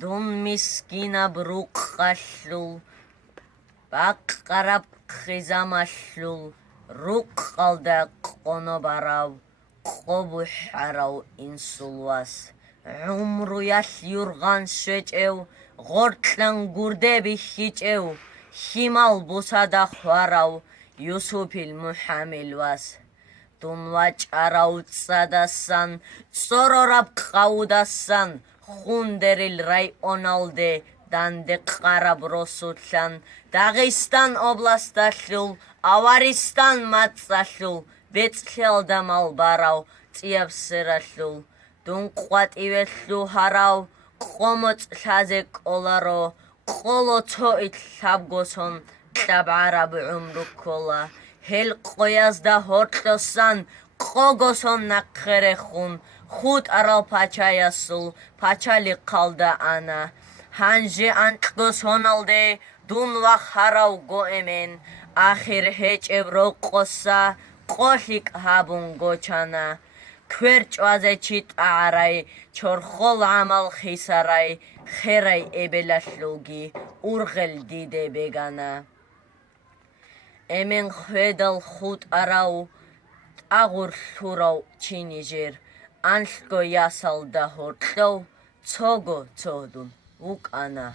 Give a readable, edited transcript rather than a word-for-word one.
Dun miskina bruqqallul, baqqarab xizamallul, ruqqalda qonobarav, qobuharav insulvas. Umru yall yurgan şeçev, gortlan gurdebi hiçev, himal busada xvarav, Yusupil Muhamilvas. Tunvaç arautsadassan, sororab qawdassan, Xunderil rayonalde, dande qarab rosutlan, Dağistan oblastallul, Avaristan matsallul, Betxelda malbarav, Tiapsirallul, Dunqvat ivellu harav, Qomotlhaze kolaro, Qoloto itlabgoson, Tlab umru kola, Hel qoyazda hortlosan, qogoson naqerexun, Xut aral paçayasul, paçali qalda ana. Hanje antgoson alde, dunva harav goemen, Ahir heç evro qosa, qolik habun goçana. Kvērķvāze čit ārai, čorxol amal xisarai, Xerai ebelallugi, urgel dide begana. Emen xvedal xut arau, Agur lurau çinijir, Anlgo yasal da hortlau, Tsogo tsodun, ukana.